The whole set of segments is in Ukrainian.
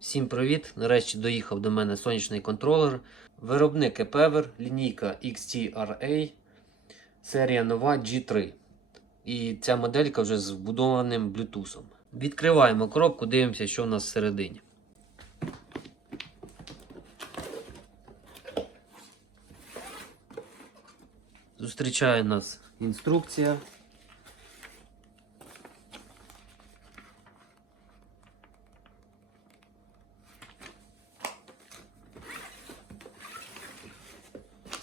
Всім привіт! Нарешті доїхав до мене сонячний контролер. Виробник Epever, лінійка XTRA, серія нова G3. І ця моделька вже з вбудованим Bluetooth. Відкриваємо коробку, дивимося, що в нас всередині. Зустрічає нас інструкція.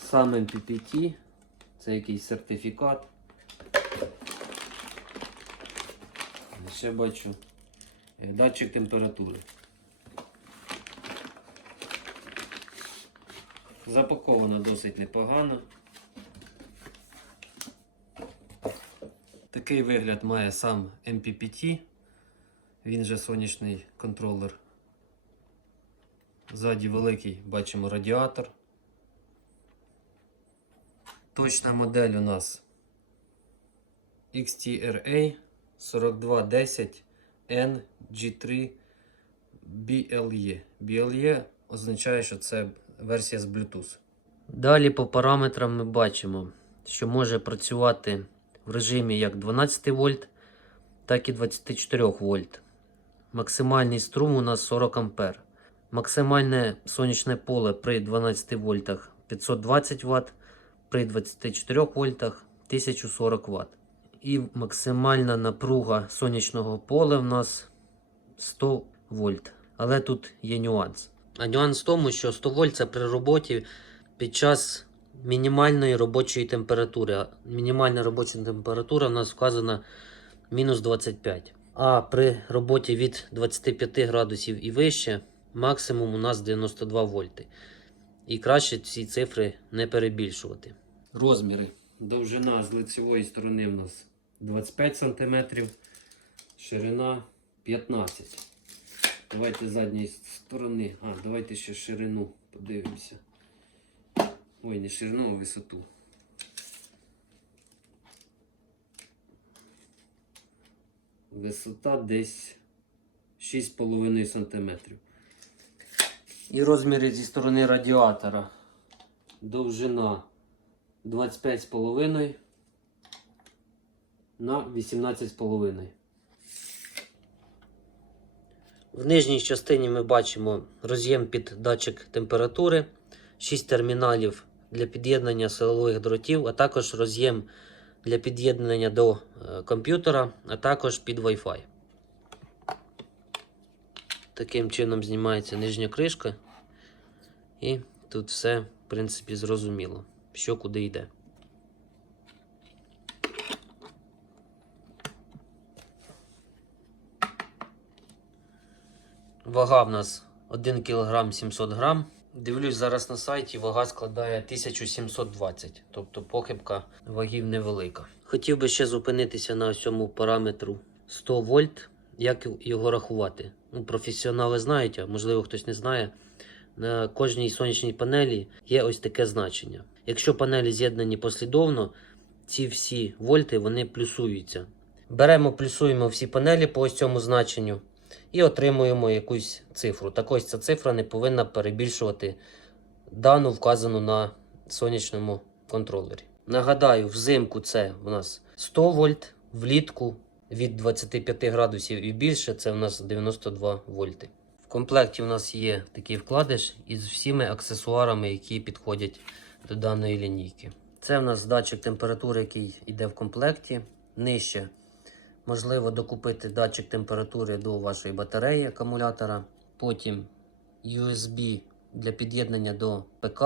Сам MPPT, це якийсь сертифікат. Ще бачу е, датчик температури. Запаковано досить непогано. Такий вигляд має сам MPPT. Він же сонячний контролер. Ззаді великий бачимо радіатор. Точна модель у нас XTRA 4210 NG3 BLE. BLE означає, що це версія з Bluetooth. Далі по параметрам ми бачимо, що може працювати в режимі як 12 вольт, так і 24 вольт. Максимальний струм у нас 40 ампер. Максимальне сонячне поле при 12 вольтах 520 Вт, при 24 вольтах 1040 Вт. І максимальна напруга сонячного поля в нас 100 вольт. Але тут є нюанс. А нюанс в тому, що 100 вольт це при роботі під час мінімальної робочої температури. Мінімальна робоча температура в нас вказана мінус 25. А при роботі від 25 градусів і вище максимум у нас 92 вольти. І краще ці цифри не перебільшувати. Розміри. Довжина з лицевої сторони в нас 25 см, ширина 15 Давайте з задньої сторони. А, давайте ще ширину подивимося. Ой, не ширину, а висоту. Висота десь 6,5 см. І розміри зі сторони радіатора. Довжина 25,5 на 18,5. В нижній частині ми бачимо роз'єм під датчик температури, 6 терміналів для під'єднання силових дротів, а також роз'єм для під'єднання до е, комп'ютера, а також під Wi-Fi. Таким чином знімається нижня кришка. І тут все, в принципі, зрозуміло, що куди йде. Вага в нас 1 кг 700 г. Дивлюсь зараз на сайті, вага складає 1720, тобто похибка вагів невелика. Хотів би ще зупинитися на цьому параметру 100 вольт. Як його рахувати? Ну, професіонали знають, а можливо хтось не знає. На кожній сонячній панелі є ось таке значення. Якщо панелі з'єднані послідовно, ці всі вольти вони плюсуються. Беремо, плюсуємо всі панелі по ось цьому значенню і отримуємо якусь цифру. Так ось ця цифра не повинна перебільшувати дану вказану на сонячному контролері. Нагадаю, взимку це у нас 100 вольт, влітку від 25 градусів і більше це у нас 92 вольти. В комплекті у нас є такий вкладиш із всіми аксесуарами, які підходять до даної лінійки. Це у нас датчик температури, який йде в комплекті. Нижче можливо докупити датчик температури до вашої батареї акумулятора. Потім USB для під'єднання до ПК.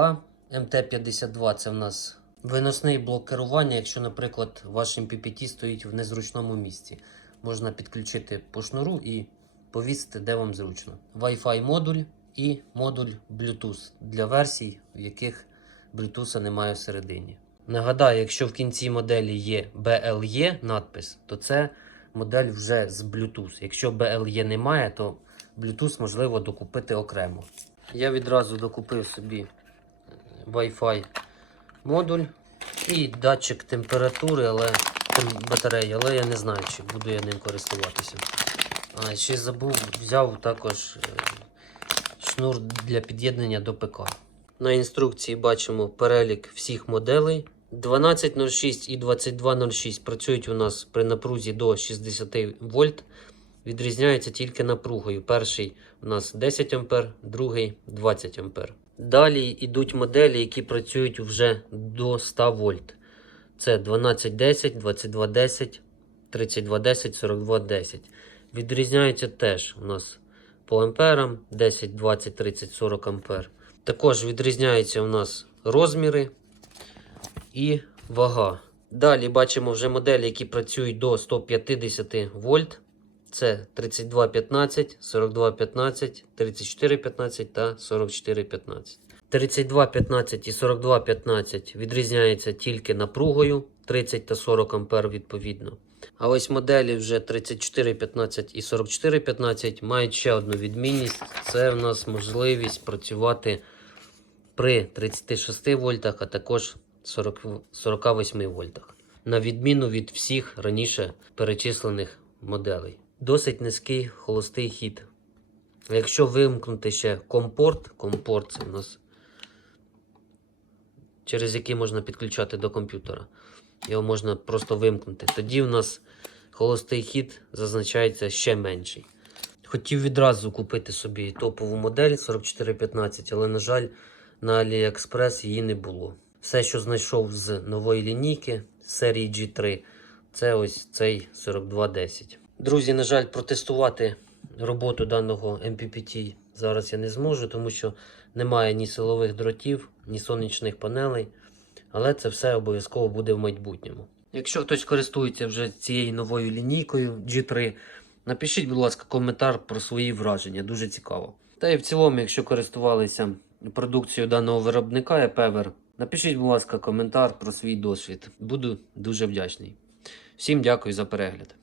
МТ-52 це в нас виносний блок керування, якщо, наприклад, ваш MPPT стоїть в незручному місці. Можна підключити по шнуру і повісити, де вам зручно. Wi-Fi модуль і модуль Bluetooth для версій, в яких Bluetooth немає всередині. Нагадаю, якщо в кінці моделі є BLE надпис, то це модель вже з Bluetooth. Якщо BLE немає, то Bluetooth можливо докупити окремо. Я відразу докупив собі Wi-Fi модуль і датчик температури, але батареї, але я не знаю, чи буду я ним користуватися. А ще забув, взяв також е, шнур для під'єднання до ПК. На інструкції бачимо перелік всіх моделей. 1206 і 2206 працюють у нас при напрузі до 60 вольт. Відрізняються тільки напругою. Перший у нас 10 А, другий 20 А. Далі йдуть моделі, які працюють вже до 100 вольт. Це 1210, 2210, 3210, 4210. Відрізняються теж у нас по амперам 10, 20, 30, 40 ампер. Також відрізняються у нас розміри і вага. Далі бачимо вже моделі, які працюють до 150 вольт. Це 3215, 4215, 3415 та 4415. 3215 і 4215 відрізняються тільки напругою 30 та 40 ампер відповідно. А ось моделі вже 3415 і 4415 мають ще одну відмінність. Це в нас можливість працювати при 36 вольтах, а також 40, 48 вольтах. На відміну від всіх раніше перечислених моделей. Досить низький холостий хід. Якщо вимкнути ще компорт, компорт це у нас через який можна підключати до комп'ютера. Його можна просто вимкнути. Тоді в нас холостий хід зазначається ще менший. Хотів відразу купити собі топову модель 4415, але, на жаль, на AliExpress її не було. Все, що знайшов з нової лінійки серії G3, це ось цей 4210. Друзі, на жаль, протестувати роботу даного MPPT зараз я не зможу, тому що немає ні силових дротів, ні сонячних панелей. Але це все обов'язково буде в майбутньому. Якщо хтось користується вже цією новою лінійкою G3, напишіть, будь ласка, коментар про свої враження, дуже цікаво. Та і в цілому, якщо користувалися продукцією даного виробника Epever, напишіть, будь ласка, коментар про свій досвід. Буду дуже вдячний. Всім дякую за перегляд.